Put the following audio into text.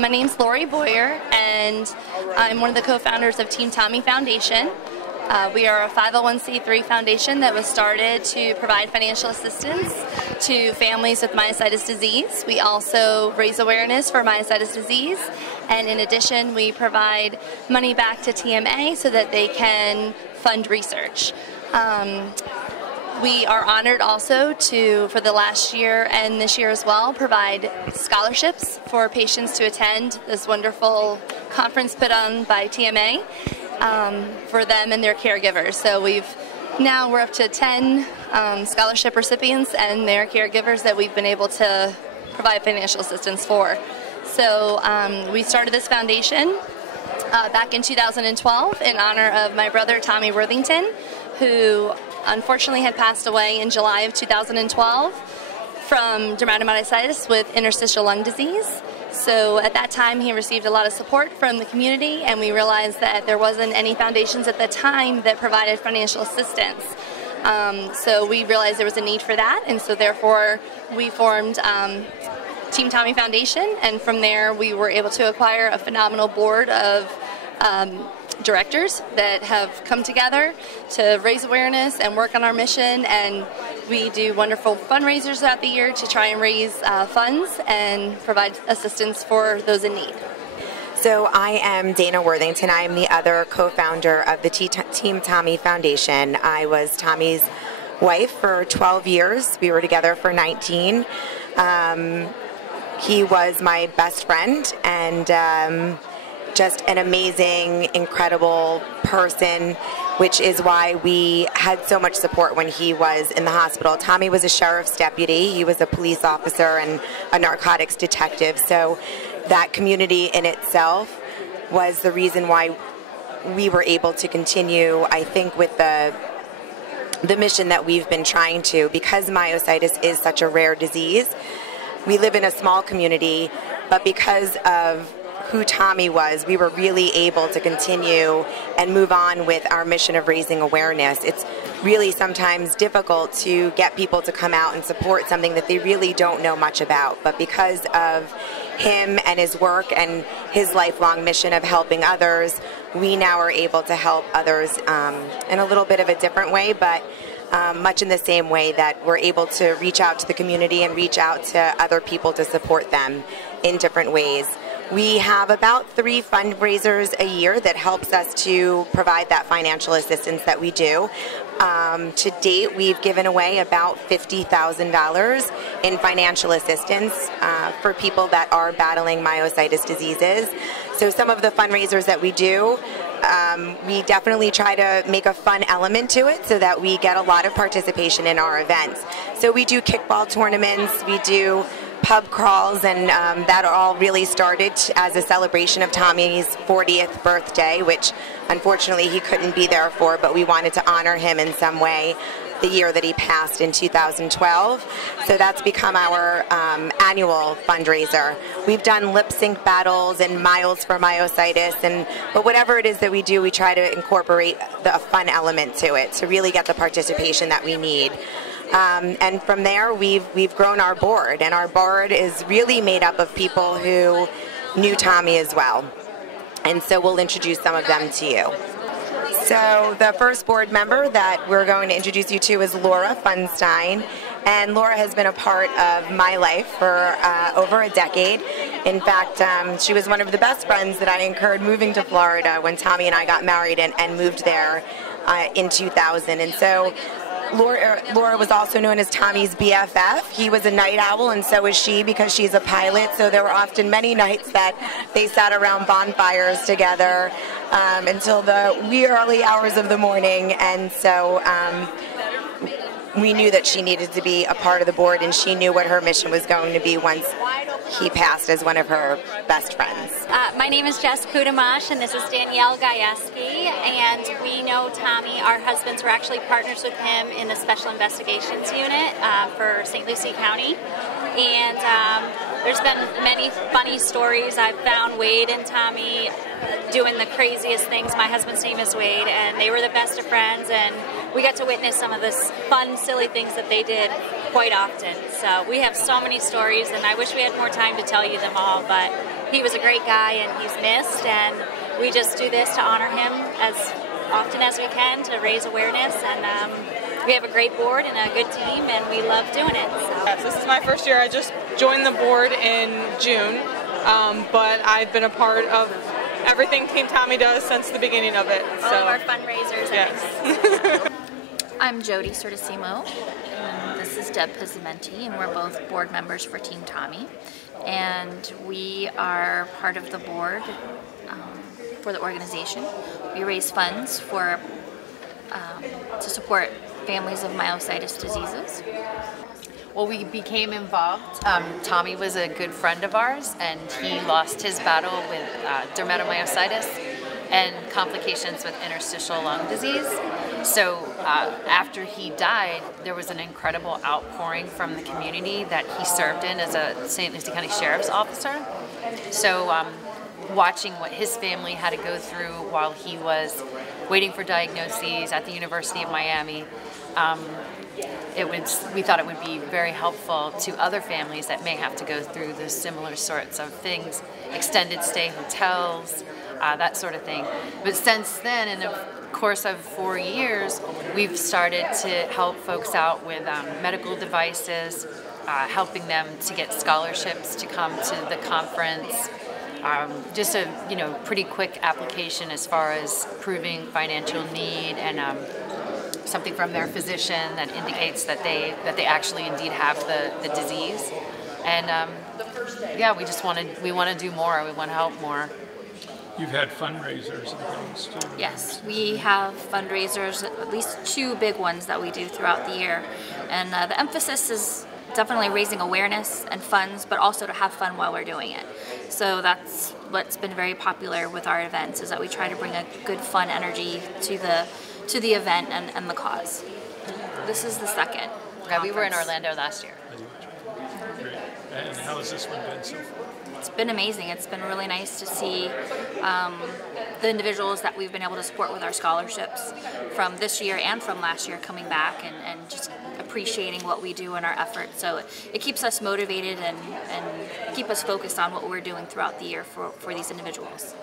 My name's Lori Boyer, and I'm one of the co-founders of Team Tommy Foundation. We are a 501c3 foundation that was started to provide financial assistance to families with myositis disease. We also raise awareness for myositis disease, and in addition, we provide money back to TMA so that they can fund research. We are honored also to, for the last year and this year as well, provide scholarships for patients to attend this wonderful conference put on by TMA for them and their caregivers. So we're up to 10 scholarship recipients and their caregivers that we've been able to provide financial assistance for. So we started this foundation back in 2012 in honor of my brother Tommy Worthington, who unfortunately had passed away in July of 2012 from dermatomyositis with interstitial lung disease. So at that time he received a lot of support from the community, and we realized that there wasn't any foundations at the time that provided financial assistance. So we realized there was a need for that, and so therefore we formed Team Tommy Foundation, and from there we were able to acquire a phenomenal board of directors that have come together to raise awareness and work on our mission, and we do wonderful fundraisers throughout the year to try and raise funds and provide assistance for those in need. So I am Dana Worthington. I am the other co-founder of the Team Tommy Foundation. I was Tommy's wife for 12 years. We were together for 19. He was my best friend, and just an amazing, incredible person, which is why we had so much support when he was in the hospital. Tommy was a sheriff's deputy. He was a police officer and a narcotics detective. So that community in itself was the reason why we were able to continue, I think, with the mission that we've been trying to. Because myositis is such a rare disease, we live in a small community, but because of who Tommy was, we were really able to continue and move on with our mission of raising awareness. It's really sometimes difficult to get people to come out and support something that they really don't know much about, but because of him and his work and his lifelong mission of helping others, we now are able to help others in a little bit of a different way, but much in the same way that we're able to reach out to the community and reach out to other people to support them in different ways. We have about 3 fundraisers a year that helps us to provide that financial assistance that we do. To date, we've given away about $50,000 in financial assistance for people that are battling myositis diseases. So some of the fundraisers that we do, we definitely try to make a fun element to it so that we get a lot of participation in our events. So we do kickball tournaments, we do pub crawls, and that all really started as a celebration of Tommy's 40th birthday, which unfortunately he couldn't be there for, but we wanted to honor him in some way the year that he passed in 2012. So that's become our annual fundraiser. We've done lip sync battles and miles for myositis, but whatever it is that we do, we try to incorporate a fun element to it to really get the participation that we need. And from there, we've grown our board, and our board is really made up of people who knew Tommy as well. And so we'll introduce some of them to you. So the first board member that we're going to introduce you to is Laura Funstein. And Laura has been a part of my life for over a decade. In fact, she was one of the best friends that I incurred moving to Florida when Tommy and I got married and moved there in 2000. And so Laura was also known as Tommy's BFF. He was a night owl, and so was she, because she's a pilot. So there were often many nights that they sat around bonfires together until the wee early hours of the morning. And so we knew that she needed to be a part of the board, and she knew what her mission was going to be once he passed as one of her best friends. My name is Jess Kudamash, and this is Danielle Gajewski, and we know Tommy. Our husbands were actually partners with him in the Special Investigations Unit for St. Lucie County, and there's been many funny stories. I've found Wade and Tommy doing the craziest things. My husband's name is Wade, and they were the best of friends, and we got to witness some of the fun, silly things that they did quite often. So we have so many stories, and I wish we had more time to tell you them all, but he was a great guy, and he's missed, and we just do this to honor him as often as we can to raise awareness, and we have a great board and a good team, and we love doing it. So. Yes, this is my first year. I just joined the board in June, but I've been a part of everything Team Tommy does since the beginning of it. All of our fundraisers. Yes. I'm Jody Certesimo, and this is Deb Pizzamenti, and we're both board members for Team Tommy. And we are part of the board for the organization. We raise funds for to support families of myositis diseases. Well, we became involved. Tommy was a good friend of ours, and he lost his battle with dermatomyositis and complications with interstitial lung disease. So after he died, there was an incredible outpouring from the community that he served in as a St. Lucie County Sheriff's Officer. So watching what his family had to go through while he was waiting for diagnoses at the University of Miami, we thought it would be very helpful to other families that may have to go through the similar sorts of things, extended stay hotels, that sort of thing. But since then, in the course of 4 years, we've started to help folks out with medical devices, helping them to get scholarships to come to the conference. Just a pretty quick application as far as proving financial need and something from their physician that indicates that they actually indeed have the disease. And yeah, we want to do more. We want to help more. You've had fundraisers and things too. Yes, we have fundraisers, at least 2 big ones that we do throughout the year. And the emphasis is definitely raising awareness and funds, but also to have fun while we're doing it. So that's what's been very popular with our events, is that we try to bring a good fun energy to the event and the cause. This is the second. Yeah, we were in Orlando last year. Great. And how has this one been so far? It's been amazing. It's been really nice to see the individuals that we've been able to support with our scholarships from this year and from last year coming back and just appreciating what we do in our efforts. So it keeps us motivated and keep us focused on what we're doing throughout the year for these individuals.